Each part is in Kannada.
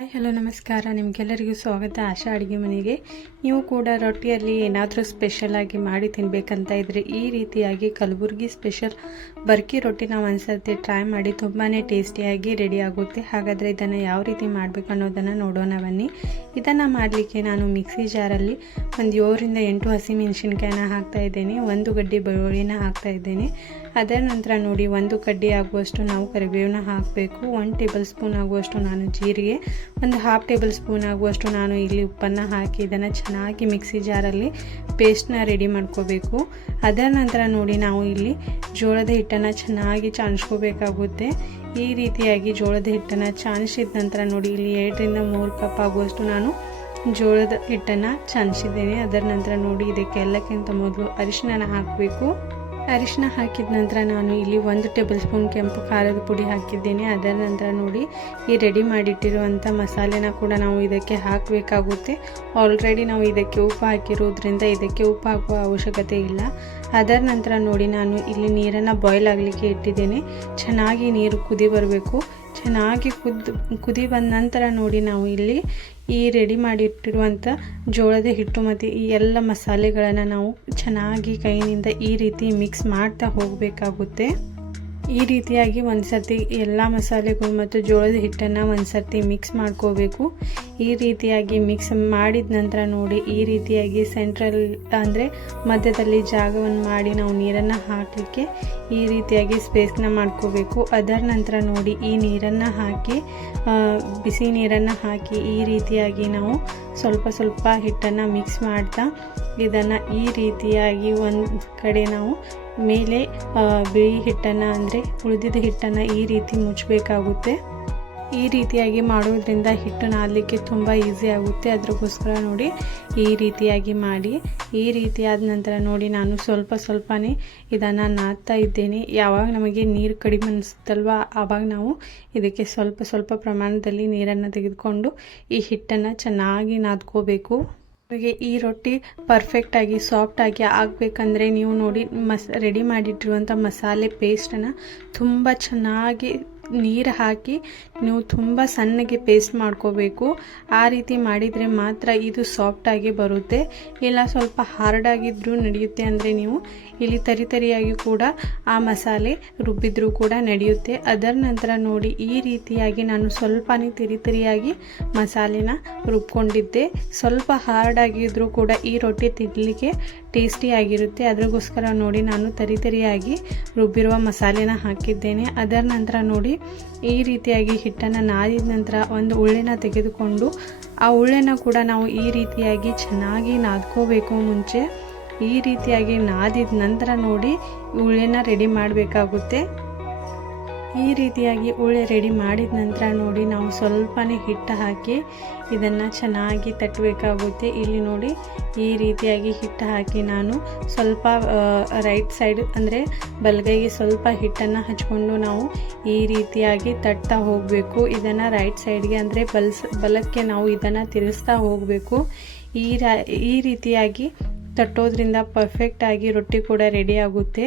ಹಾಯ್ ಹಲೋ ನಮಸ್ಕಾರ. ನಿಮಗೆಲ್ಲರಿಗೂ ಸ್ವಾಗತ ಆಶಾ ಅಡುಗೆ ಮನೆಗೆ. ನೀವು ಕೂಡ ರೊಟ್ಟಿಯಲ್ಲಿ ಏನಾದರೂ ಸ್ಪೆಷಲಾಗಿ ಮಾಡಿ ತಿನ್ನಬೇಕಂತ ಇದ್ದರೆ ಈ ರೀತಿಯಾಗಿ ಕಲಬುರ್ಗಿ ಸ್ಪೆಷಲ್ ಬರ್ಕಿ ರೊಟ್ಟಿನ ಒಂದ್ಸರ್ತಿ ಟ್ರೈ ಮಾಡಿ. ತುಂಬಾ ಟೇಸ್ಟಿಯಾಗಿ ರೆಡಿ ಆಗುತ್ತೆ. ಹಾಗಾದರೆ ಇದನ್ನು ಯಾವ ರೀತಿ ಮಾಡಬೇಕು ಅನ್ನೋದನ್ನು ನೋಡೋಣ ಬನ್ನಿ. ಇದನ್ನು ಮಾಡಲಿಕ್ಕೆ ನಾನು ಮಿಕ್ಸಿ ಜಾರಲ್ಲಿ ಒಂದು 7 ರಿಂದ 8 ಹಸಿಮೆಣಸಿನ್ಕಾಯಿನ ಹಾಕ್ತಾಯಿದ್ದೇನೆ. 1 ಗಡ್ಡೆ ಬೆಳ್ಳುಳ್ಳಿನ ಹಾಕ್ತಾಯಿದ್ದೇನೆ. ಅದರ ನಂತರ ನೋಡಿ 1 ಕಡ್ಡಿ ಆಗುವಷ್ಟು ನಾವು ಕರಿಬೇವನ್ನ ಹಾಕಬೇಕು. 1 ಟೇಬಲ್ ಸ್ಪೂನ್ ಆಗುವಷ್ಟು ನಾನು ಜೀರಿಗೆ, 1/2 ಟೇಬಲ್ ಸ್ಪೂನ್ ಆಗುವಷ್ಟು ನಾನು ಇಲ್ಲಿ ಉಪ್ಪನ್ನು ಹಾಕಿ ಇದನ್ನು ಚೆನ್ನಾಗಿ ಮಿಕ್ಸಿ ಜಾರಲ್ಲಿ ಪೇಸ್ಟ್ನ ರೆಡಿ ಮಾಡ್ಕೋಬೇಕು. ಅದರ ನಂತರ ನೋಡಿ ನಾವು ಇಲ್ಲಿ ಜೋಳದ ಹಿಟ್ಟನ್ನು ಚೆನ್ನಾಗಿ ಚಾಣಿಸ್ಕೋಬೇಕಾಗುತ್ತೆ. ಈ ರೀತಿಯಾಗಿ ಜೋಳದ ಹಿಟ್ಟನ್ನು ಚಾಣಿಸಿದ ನಂತರ ನೋಡಿ ಇಲ್ಲಿ 2 ರಿಂದ 3 ಕಪ್ ಆಗುವಷ್ಟು ನಾನು ಜೋಳದ ಹಿಟ್ಟನ್ನು ಚಾಣಿಸಿದ್ದೇನೆ. ಅದರ ನಂತರ ನೋಡಿ ಇದಕ್ಕೆ ಎಲ್ಲಕ್ಕಿಂತ ಮೊದಲು ಅರಿಶಿನ ಹಾಕಬೇಕು. ಅರಿಶಿನ ಹಾಕಿದ ನಂತರ ನಾನು ಇಲ್ಲಿ 1 ಟೇಬಲ್ ಸ್ಪೂನ್ ಕೆಂಪು ಖಾರದ ಪುಡಿ ಹಾಕಿದ್ದೇನೆ. ಅದರ ನಂತರ ನೋಡಿ ಈ ರೆಡಿ ಮಾಡಿಟ್ಟಿರುವಂಥ ಮಸಾಲೆನ ಕೂಡ ನಾವು ಇದಕ್ಕೆ ಹಾಕಬೇಕಾಗುತ್ತೆ. ಆಲ್ರೆಡಿ ನಾವು ಇದಕ್ಕೆ ಉಪ್ಪು ಹಾಕಿರೋದ್ರಿಂದ ಇದಕ್ಕೆ ಉಪ್ಪು ಹಾಕುವ ಅವಶ್ಯಕತೆ ಇಲ್ಲ. ಅದರ ನಂತರ ನೋಡಿ ನಾನು ಇಲ್ಲಿ ನೀರನ್ನು ಬಾಯ್ಲ್ ಆಗಲಿಕ್ಕೆ ಇಟ್ಟಿದ್ದೇನೆ. ಚೆನ್ನಾಗಿ ನೀರು ಕುದಿ ಬರಬೇಕು. ಚೆನ್ನಾಗಿ ಕುದಿ ಬಂದ ನಂತರ ನೋಡಿ ನಾವು ಇಲ್ಲಿ ಈ ರೆಡಿ ಮಾಡಿಟ್ಟಿರುವಂಥ ಜೋಳದ ಹಿಟ್ಟು ಮತ್ತು ಈ ಎಲ್ಲ ಮಸಾಲೆಗಳನ್ನು ನಾವು ಚೆನ್ನಾಗಿ ಕೈಯಿಂದ ಈ ರೀತಿ ಮಿಕ್ಸ್ ಮಾಡ್ತಾ ಹೋಗಬೇಕಾಗುತ್ತೆ. ಈ ರೀತಿಯಾಗಿ ಒಂದು ಸರ್ತಿ ಎಲ್ಲ ಮಸಾಲೆಗಳು ಮತ್ತು ಜೋಳದ ಹಿಟ್ಟನ್ನು ಒಂದು ಸರ್ತಿ ಮಿಕ್ಸ್ ಮಾಡ್ಕೋಬೇಕು. ಈ ರೀತಿಯಾಗಿ ಮಿಕ್ಸ್ ಮಾಡಿದ ನಂತರ ನೋಡಿ ಈ ರೀತಿಯಾಗಿ ಸೆಂಟ್ರಲ್ ಅಂದರೆ ಮಧ್ಯದಲ್ಲಿ ಜಾಗವನ್ನು ಮಾಡಿ ನಾವು ನೀರನ್ನು ಹಾಕಲಿಕ್ಕೆ ಈ ರೀತಿಯಾಗಿ ಸ್ಪೇಸ್ನ ಮಾಡ್ಕೋಬೇಕು. ಅದರ ನಂತರ ನೋಡಿ ಈ ನೀರನ್ನು ಹಾಕಿ ಬಿಸಿ ನೀರನ್ನು ಹಾಕಿ ಈ ರೀತಿಯಾಗಿ ನಾವು ಸ್ವಲ್ಪ ಹಿಟ್ಟನ್ನು ಮಿಕ್ಸ್ ಮಾಡ್ತಾ ಇದನ್ನು ಈ ರೀತಿಯಾಗಿ ಒಂದು ಕಡೆ ನಾವು ಮೇಲೆ ಬಿಳಿ ಹಿಟ್ಟನ್ನು ಅಂದರೆ ಉಳಿದಿದ್ದ ಹಿಟ್ಟನ್ನು ಈ ರೀತಿ ಮುಚ್ಚಬೇಕಾಗುತ್ತೆ. ಈ ರೀತಿಯಾಗಿ ಮಾಡೋದ್ರಿಂದ ಹಿಟ್ಟು ನಾದಲಿಕ್ಕೆ ತುಂಬ ಈಸಿ ಆಗುತ್ತೆ. ಅದಕ್ಕೋಸ್ಕರ ನೋಡಿ ಈ ರೀತಿಯಾಗಿ ಮಾಡಿ. ಈ ರೀತಿಯಾದ ನಂತರ ನೋಡಿ ನಾನು ಸ್ವಲ್ಪನೇ ಇದನ್ನು ನಾದ್ತಾ ಇದ್ದೇನೆ. ಯಾವಾಗ ನಮಗೆ ನೀರು ಕಡಿಮೆ ಅನಿಸುತ್ತಲ್ವ ಆವಾಗ ನಾವು ಇದಕ್ಕೆ ಸ್ವಲ್ಪ ಪ್ರಮಾಣದಲ್ಲಿ ನೀರನ್ನು ತೆಗೆದುಕೊಂಡು ಈ ಹಿಟ್ಟನ್ನು ಚೆನ್ನಾಗಿ ನಾದ್ಕೋಬೇಕು. ನಿಮಗೆ ಈ ರೊಟ್ಟಿ ಪರ್ಫೆಕ್ಟಾಗಿ ಸಾಫ್ಟಾಗಿ ಆಗಬೇಕಂದ್ರೆ ನೀವು ನೋಡಿ ರೆಡಿ ಮಾಡಿಟ್ಟಿರುವಂಥ ಮಸಾಲೆ ಪೇಸ್ಟನ್ನು ತುಂಬ ಚೆನ್ನಾಗಿ ನೀರು ಹಾಕಿ ನೀವು ತುಂಬ ಸಣ್ಣಗೆ ಪೇಸ್ಟ್ ಮಾಡ್ಕೋಬೇಕು. ಆ ರೀತಿ ಮಾಡಿದರೆ ಮಾತ್ರ ಇದು ಸಾಫ್ಟಾಗಿ ಬರುತ್ತೆ. ಇಲ್ಲ ಸ್ವಲ್ಪ ಹಾರ್ಡಾಗಿದ್ದರೂ ನಡೆಯುತ್ತೆ. ಅಂದರೆ ನೀವು ಇಲ್ಲಿ ತರಿಯಾಗಿ ಕೂಡ ಆ ಮಸಾಲೆ ರುಬ್ಬಿದ್ರೂ ಕೂಡ ನಡೆಯುತ್ತೆ. ಅದರ ನಂತರ ನೋಡಿ ಈ ರೀತಿಯಾಗಿ ನಾನು ಸ್ವಲ್ಪನೇ ತರಿಯಾಗಿ ಮಸಾಲೆನ ರುಬ್ಕೊಂಡಿದ್ದೆ. ಸ್ವಲ್ಪ ಹಾರ್ಡಾಗಿದ್ದರೂ ಕೂಡ ಈ ರೊಟ್ಟಿ ತಿನ್ನಲಿಕ್ಕೆ ಟೇಸ್ಟಿಯಾಗಿರುತ್ತೆ. ಅದಕ್ಕೋಸ್ಕರ ನೋಡಿ ನಾನು ತರಿಯಾಗಿ ರುಬ್ಬಿರುವ ಮಸಾಲೆನ ಹಾಕಿದ್ದೇನೆ. ಅದರ ನಂತರ ನೋಡಿ ಈ ರೀತಿಯಾಗಿ ಹಿಟ್ಟನ್ನು ನಾದಿದ ನಂತರ ಒಂದು ಉಳ್ಳೆನ ತೆಗೆದುಕೊಂಡು ಆ ಉಳ್ಳೆನ ಕೂಡ ನಾವು ಈ ರೀತಿಯಾಗಿ ಚೆನ್ನಾಗಿ ನಾದ್ಕೋಬೇಕು. ಮುಂಚೆ ಈ ರೀತಿಯಾಗಿ ನಾದಿದ ನಂತರ ನೋಡಿ ಉಳ್ಳೆನ ರೆಡಿ ಮಾಡಬೇಕಾಗುತ್ತೆ. ಈ ರೀತಿಯಾಗಿ ಉಳ್ಳೆ ರೆಡಿ ಮಾಡಿದ ನಂತರ ನೋಡಿ ನಾವು ಸ್ವಲ್ಪನೇ ಹಿಟ್ಟು ಹಾಕಿ ಇದನ್ನು ಚೆನ್ನಾಗಿ ತಟ್ಟಬೇಕಾಗುತ್ತೆ. ಇಲ್ಲಿ ನೋಡಿ ಈ ರೀತಿಯಾಗಿ ಹಿಟ್ಟು ಹಾಕಿ ನಾನು ಸ್ವಲ್ಪ ರೈಟ್ ಸೈಡ್ ಅಂದರೆ ಬಲಗೈಗೆ ಸ್ವಲ್ಪ ಹಿಟ್ಟನ್ನು ಹಚ್ಕೊಂಡು ನಾವು ಈ ರೀತಿಯಾಗಿ ತಟ್ತಾ ಹೋಗಬೇಕು. ಇದನ್ನು ರೈಟ್ ಸೈಡ್ಗೆ ಅಂದರೆ ಬಲಕ್ಕೆ ನಾವು ಇದನ್ನು ತಿರುಗಿಸ್ತಾ ಹೋಗಬೇಕು. ಈ ರೀತಿಯಾಗಿ ತಟ್ಟೋದ್ರಿಂದ ಪರ್ಫೆಕ್ಟಾಗಿ ರೊಟ್ಟಿ ಕೂಡ ರೆಡಿ ಆಗುತ್ತೆ.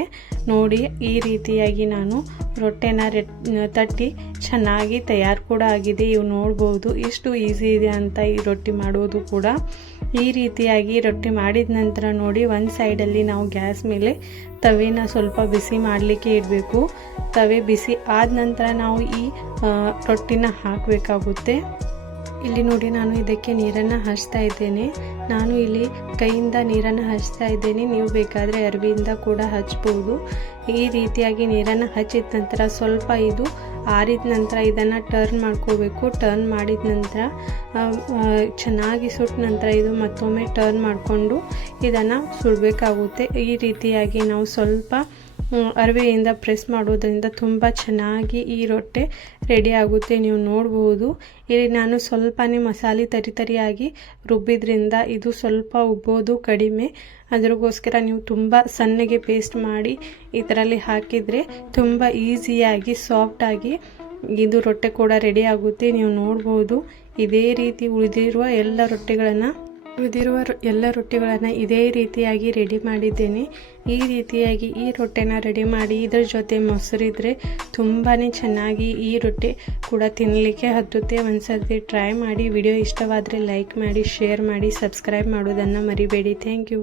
ನೋಡಿ ಈ ರೀತಿಯಾಗಿ ನಾನು ರೊಟ್ಟಿನ ತಟ್ಟಿ ಚೆನ್ನಾಗಿ ತಯಾರು ಕೂಡ ಆಗಿದೆ. ಇವು ನೋಡ್ಬೋದು ಎಷ್ಟು ಈಸಿ ಇದೆ ಅಂತ ಈ ರೊಟ್ಟಿ ಮಾಡೋದು ಕೂಡ. ಈ ರೀತಿಯಾಗಿ ರೊಟ್ಟಿ ಮಾಡಿದ ನಂತರ ನೋಡಿ ಒಂದು ಸೈಡಲ್ಲಿ ನಾವು ಗ್ಯಾಸ್ ಮೇಲೆ ತವೆನ ಸ್ವಲ್ಪ ಬಿಸಿ ಮಾಡಲಿಕ್ಕೆ ಇಡಬೇಕು. ತವೆ ಬಿಸಿ ಆದ ನಂತರ ನಾವು ಈ ರೊಟ್ಟಿನ ಹಾಕಬೇಕಾಗುತ್ತೆ. ಇಲ್ಲಿ ನೋಡಿ ನಾನು ಇದಕ್ಕೆ ನೀರನ್ನು ಹಚ್ತಾ ಇದ್ದೇನೆ. ನಾನು ಇಲ್ಲಿ ಕೈಯಿಂದ ನೀರನ್ನು ಹಚ್ತಾ ಇದ್ದೇನೆ. ನೀವು ಬೇಕಾದರೆ ಅರಿವಿಯಿಂದ ಕೂಡ ಹಚ್ಬೋದು. ಈ ರೀತಿಯಾಗಿ ನೀರನ್ನು ಹಚ್ಚಿದ ನಂತರ ಸ್ವಲ್ಪ ಇದು ಆರಿದ ನಂತರ ಇದನ್ನು ಟರ್ನ್ ಮಾಡ್ಕೋಬೇಕು. ಟರ್ನ್ ಮಾಡಿದ ನಂತರ ಚೆನ್ನಾಗಿ ಸುಟ್ಟ ನಂತರ ಇದು ಮತ್ತೊಮ್ಮೆ ಟರ್ನ್ ಮಾಡಿಕೊಂಡು ಇದನ್ನು ಸುಡಬೇಕಾಗುತ್ತೆ. ಈ ರೀತಿಯಾಗಿ ನಾವು ಸ್ವಲ್ಪ ಅರಿವೆಯಿಂದ ಪ್ರೆಸ್ ಮಾಡೋದ್ರಿಂದ ತುಂಬ ಚೆನ್ನಾಗಿ ಈ ರೊಟ್ಟಿ ರೆಡಿ ಆಗುತ್ತೆ. ನೀವು ನೋಡ್ಬೋದು ಇಲ್ಲಿ ನಾನು ಸ್ವಲ್ಪನೇ ಮಸಾಲೆ ತರಿಯಾಗಿ ರುಬ್ಬಿದ್ರಿಂದ ಇದು ಸ್ವಲ್ಪ ಉಬ್ಬೋದು ಕಡಿಮೆ. ಅದಕ್ಕೋಸ್ಕರ ನೀವು ತುಂಬ ಸಣ್ಣಗೆ ಪೇಸ್ಟ್ ಮಾಡಿ ಇದರಲ್ಲಿ ಹಾಕಿದರೆ ತುಂಬ ಈಸಿಯಾಗಿ ಸಾಫ್ಟಾಗಿ ಇದು ರೊಟ್ಟಿ ಕೂಡ ರೆಡಿ ಆಗುತ್ತೆ. ನೀವು ನೋಡ್ಬೋದು ಇದೇ ರೀತಿ ಉಳಿದಿರುವ ಎಲ್ಲ ರೊಟ್ಟಿಗಳನ್ನು ಉಳಿದಿರುವ ಎಲ್ಲ ರೊಟ್ಟಿಗಳನ್ನು ಇದೇ ರೀತಿಯಾಗಿ ರೆಡಿ ಮಾಡಿದ್ದೇನೆ. ಈ ರೀತಿಯಾಗಿ ಈ ರೊಟ್ಟಿನ ರೆಡಿ ಮಾಡಿ ಇದರ ಜೊತೆ ಮೊಸರಿದ್ರೆ ತುಂಬಾ ಚೆನ್ನಾಗಿ ಈ ರೊಟ್ಟಿ ಕೂಡ ತಿನ್ನಲಿಕ್ಕೆ ಹತ್ತುತ್ತೆ. ಒಂದ್ಸರ್ತಿ ಟ್ರೈ ಮಾಡಿ. ವಿಡಿಯೋ ಇಷ್ಟವಾದರೆ ಲೈಕ್ ಮಾಡಿ, ಶೇರ್ ಮಾಡಿ, ಸಬ್ಸ್ಕ್ರೈಬ್ ಮಾಡೋದನ್ನು ಮರಿಬೇಡಿ. Thank you.